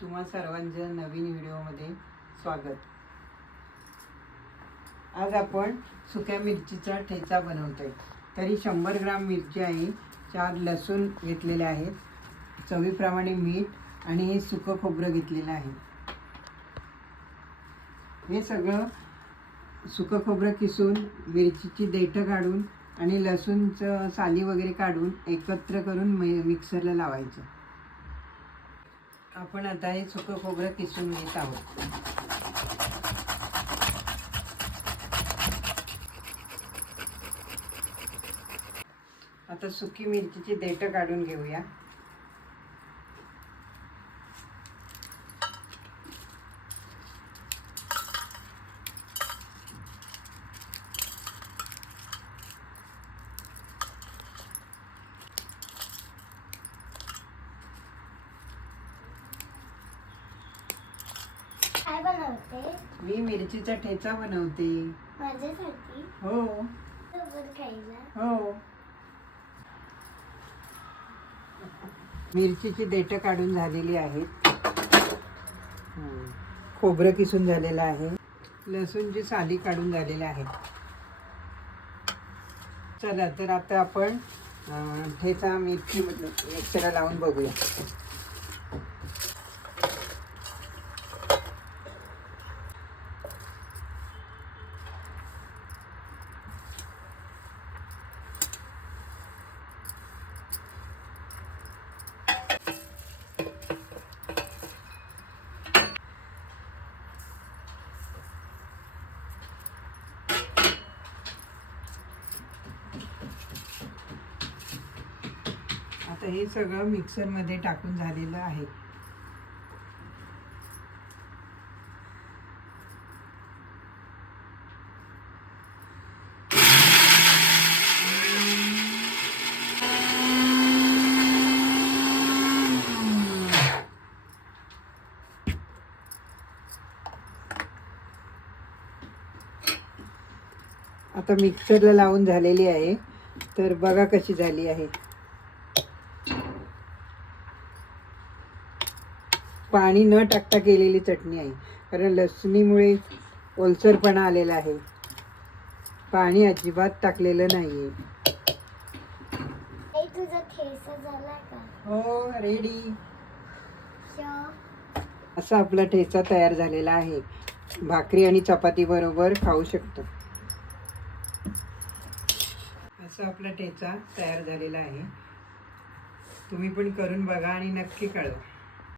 तुम्हा सर्वांचं नवीन व्हिडिओमध्ये स्वागत। आज आपण सुक्या मिरचीचा ठेचा बनवतोय। तरी 100 ग्राम मिरची आहे, 4 लसूण घेतलेले आहेत, चवीप्रमाणे मीठ आणि हे सुकं खोबरं घेतलेलं आहे। हे सगळं सुकं खोबरं किसून मिरचीची देठं काढून आणि लसूणचं साली वगैरे काढून एकत्र करून मिक्सरला लावायचं। आपण आता हे सुकं खोबरं किसून घेत आहोत। आता सुकी मिरचीची देठं काढून घेऊया। काय बनवते? मी मिरचीचा ठेचा बनवते। माझ्यासाठी? हो सोबत खायला? हो। मिरचीची देठं काढून झालेली आहेत, खोबरं किसून झालेलं आहे, लसूणची साली काढून झालेली आहे। चला तर आता आपण ठेचा मिरची मिक्सरला लावून बघूया। आता हे सगळं मिक्सरमध्ये टाकून झालेलं आहे। आता मिक्सरला लावून झालेली आहे, तर बघा कशी झाली आहे। पाणी न टाकता केलेली चटणी आहे, कारण लसणीमुळे ओलसरपणा आलेला आहे। पाणी अजिबात टाकलेलं नाहीये। तुझा ठेचा झाला का? हो, रेडी। असा आपला ठेचा तयार झालेला आहे। भाकरी आणि चपाती बरोबर खाऊ शकतो। असा आपला ठेचा तयार झालेला आहे। तुम्ही पण करून बघा आणि नक्की कळवा।